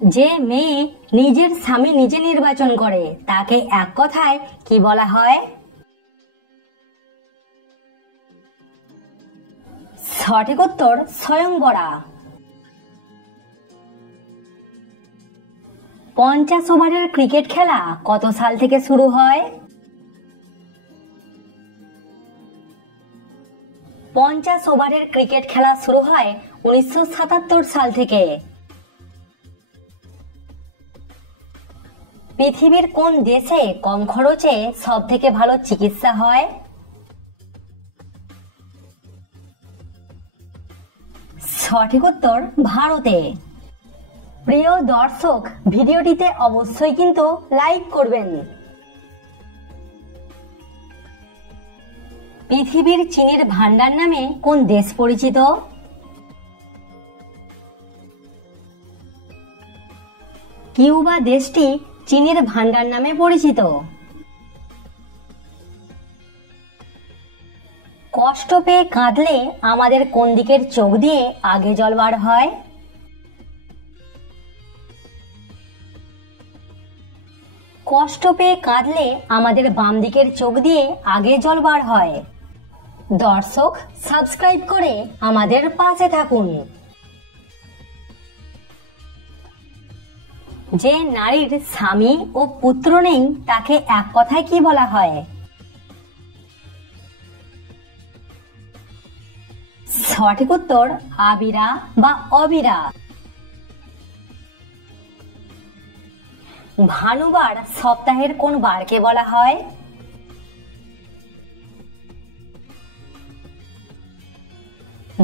যে মেয়ে নিজের স্বামী নিজে নির্বাচন করে তাকে এক কথায় কি বলা হয়? সঠিক উত্তর স্বয়ংবরা। 50 ওভারের ক্রিকেট খেলা কত সাল থেকে শুরু হয়? 50 ওভারের ক্রিকেট খেলা শুরু হয় 1977 সাল থেকে। পৃথিবীর কোন দেশে কম খরচে সব থেকে ভালো চিকিৎসা হয়? সঠিক উত্তর ভারতে। প্রিয় দর্শক, ভিডিওটিতে অবশ্যই কিন্তু লাইক করবেন। পৃথিবীর চিনির ভান্ডার নামে কোন দেশ পরিচিত? কিউবা দেশটি চিনির ভান্ডার নামে পরিচিত। কষ্ট পেয়ে কাঁদলে আমাদের কোন দিকের চোখ দিয়ে আগে জল বার হয়? কষ্ট পেয়ে কাঁদলে আমাদের বাম দিকের চোখ দিয়ে আগে জল বার হয়। দর্শক, সাবস্ক্রাইব করে আমাদের পাশে থাকুন। যে নারীর স্বামী ও পুত্র নেই তাকে এক কথায় কি বলা হয়? সঠিক উত্তর আবিরা বা অবিরা। ভানুবার সপ্তাহের কোন বারকে বলা হয়?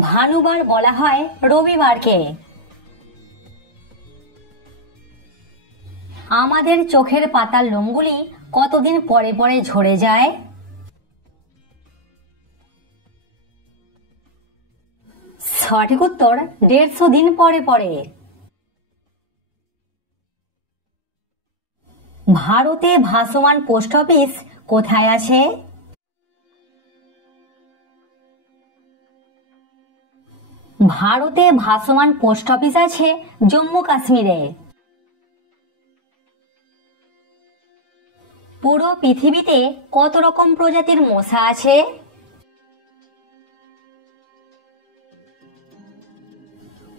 ভানুবার বলা হয় রবিবারকে। আমাদের চোখের পাতার লোমগুলি কতদিন পরে পরে ঝরে যায়? সঠিক উত্তর 150 দিন পরে পরে। ভারতে ভাসমান পোস্ট অফিস কোথায় আছে? ভারতে ভাসমান পোস্ট অফিস আছে জম্মু কাশ্মীরে। পুরো পৃথিবীতে কত রকম প্রজাতির মশা আছে?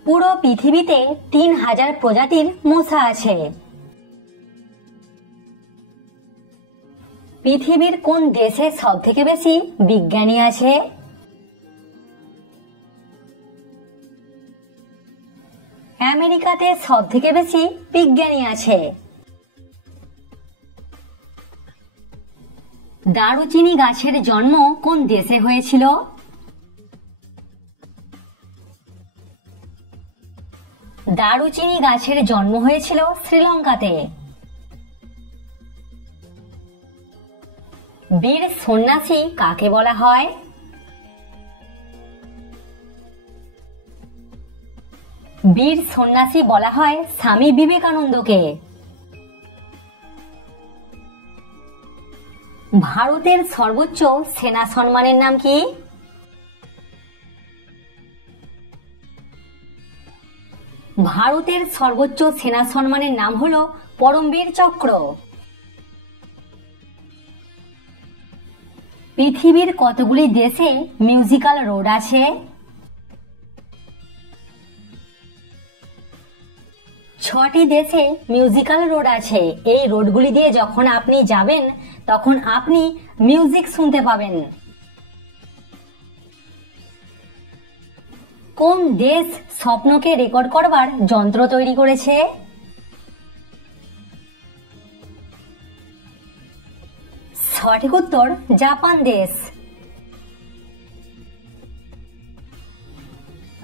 পুরো পৃথিবীতে 3000 প্রজাতির মশা আছে। পৃথিবীর কোন দেশে সব থেকে বেশি বিজ্ঞানী আছে? আমেরিকাতে সব থেকে বেশি বিজ্ঞানী আছে। দারুচিনি গাছের জন্ম কোন দেশে হয়েছিল? দারুচিনি গাছের জন্ম হয়েছিল শ্রীলঙ্কাতে। বীর সন্ন্যাসী কাকে বলা হয়? বীর সন্ন্যাসী বলা হয় স্বামী বিবেকানন্দকে। ভারতের সর্বোচ্চ সেনা সম্মানের নাম কি? ভারতের সর্বোচ্চ সেনা সম্মানের নাম হলো পরমবীর চক্র। পৃথিবীর কতগুলি দেশে মিউজিক্যাল রোড আছে? 6টি দেশে মিউজিক্যাল রোড আছে। এই রোডগুলি দিয়ে যখন আপনি যাবেন তখন আপনি মিউজিক শুনতে পাবেন। কোন দেশ স্বপ্নকে রেকর্ড করবার যন্ত্র তৈরি করেছে? সঠিক উত্তর জাপান দেশ।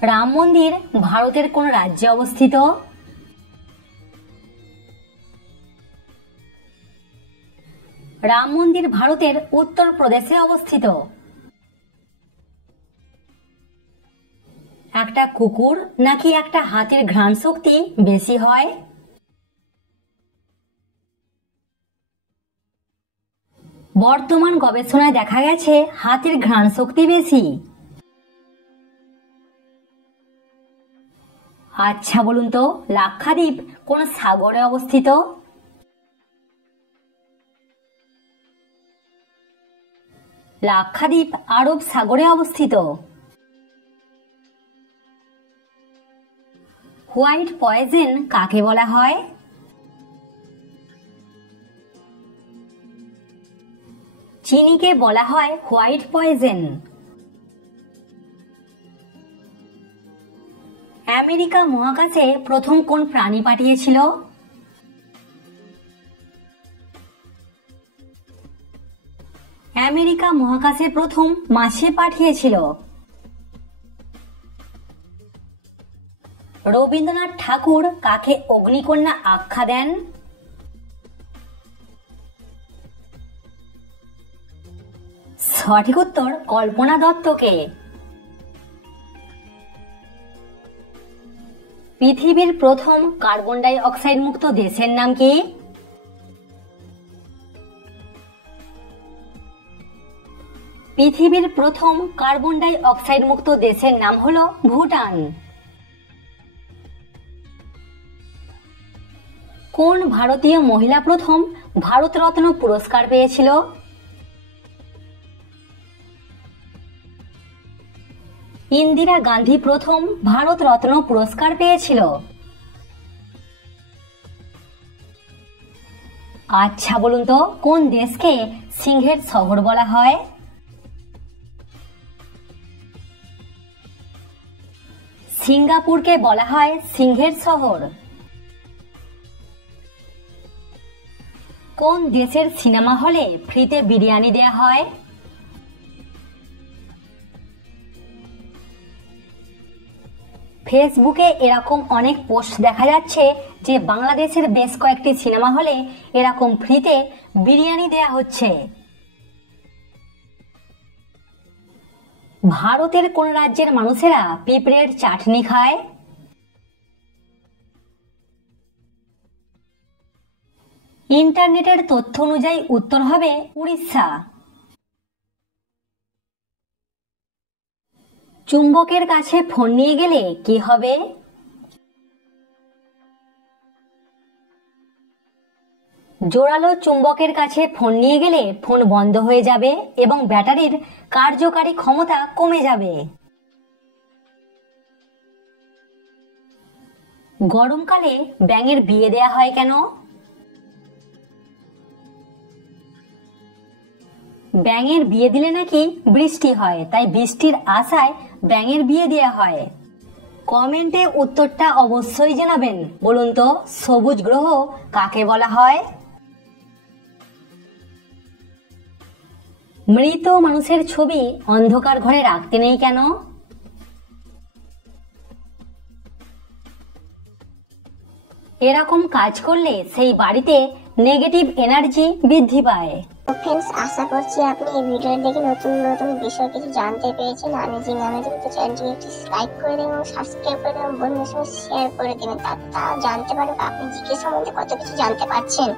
রাম মন্দির ভারতের কোন রাজ্যে অবস্থিত? রাম মন্দির ভারতের উত্তরপ্রদেশে অবস্থিত। একটা কুকুর নাকি একটা হাতির ঘ্রাণ শক্তি বেশি হয়? বর্তমান গবেষণায় দেখা গেছে হাতির ঘ্রাণ শক্তি বেশি। আচ্ছা বলুন তো, লাক্ষাদ্বীপ কোন সাগরে অবস্থিত? লাক্ষাদ্বীপ আরব সাগরে অবস্থিত। হোয়াইট পয়জন কাকে বলা হয়? চিনিকে বলা হয় হোয়াইট পয়জন। আমেরিকা মহাকাশে প্রথম কোন প্রাণী পাঠিয়েছিল? আমেরিকা মহাকাশে প্রথম মাছে পাঠিয়েছিল। রবীন্দ্রনাথ ঠাকুর কাকে অগ্নিকন্যা আখ্যা দেন? সঠিক উত্তর কল্পনা দত্তকে। পৃথিবীর প্রথম কার্বন ডাই অক্সাইড মুক্ত দেশের নাম কি? পৃথিবীর প্রথম কার্বন ডাই অক্সাইড মুক্ত দেশের নাম হলো ভুটান। কোন ভারতীয় মহিলা প্রথম ভারতরত্ন পুরস্কার পেয়েছিল? ইন্দিরা গান্ধী প্রথম ভারতরত্ন পুরস্কার পেয়েছিল। আচ্ছা বলুন তো, কোন দেশকে সিংহের শহর বলা হয়? সিঙ্গাপুরকে বলা হয় সিংহের শহর। কোন দেশের সিনেমা হলে ফ্রিতে বিরিয়ানি দেয়া হয়? ফেসবুকে এরকম অনেক পোস্ট দেখা যাচ্ছে যে বাংলাদেশের বেশ কয়েকটি সিনেমা হলে এরকম ফ্রিতে বিরিয়ানি দেয়া হচ্ছে। ভারতের কোন রাজ্যের মানুষেরা পিঁপড়ের চাটনি খায়? ইন্টারনেটের তথ্য অনুযায়ী উত্তর হবে উড়িষ্যা। চুম্বকের কাছে ফোন নিয়ে গেলে কি হবে? জোরালো চুম্বকের কাছে ফোন নিয়ে গেলে ফোন বন্ধ হয়ে যাবে এবং ব্যাটারির কার্যকারী ক্ষমতা কমে যাবে। গরমকালে ব্যাঙের বিয়ে দেয়া হয় কেন? ব্যাঙের বিয়ে দিলে নাকি বৃষ্টি হয়, তাই বৃষ্টির আশায় ব্যাঙের বিয়ে দেয়া হয়। কমেন্টে উত্তরটা অবশ্যই জানাবেন। বলুন তো, সবুজ গ্রহ কাকে বলা হয়? মৃত মানুষের ছবি অন্ধকার ঘরে রাখতে নেই কেন? এরকম কাজ করলে সেই বাড়িতে নেগেটিভ এনার্জি বৃদ্ধি পায়। ফ্রেন্ডস, আশা করছি আপনি এই ভিডিও দেখে নতুন নতুন বিষয় কিছু জানতে পেরেছেন। আমেজিং তো চ্যানেলটিকে একটি লাইক করে দেবেন এবং সাবস্ক্রাইব করে দেবেন, বন্ধুদের সঙ্গে শেয়ার করে দেবেন। তা জানতে পারবেন আপনি জিকে সম্বন্ধে কত কিছু জানতে পারছেন।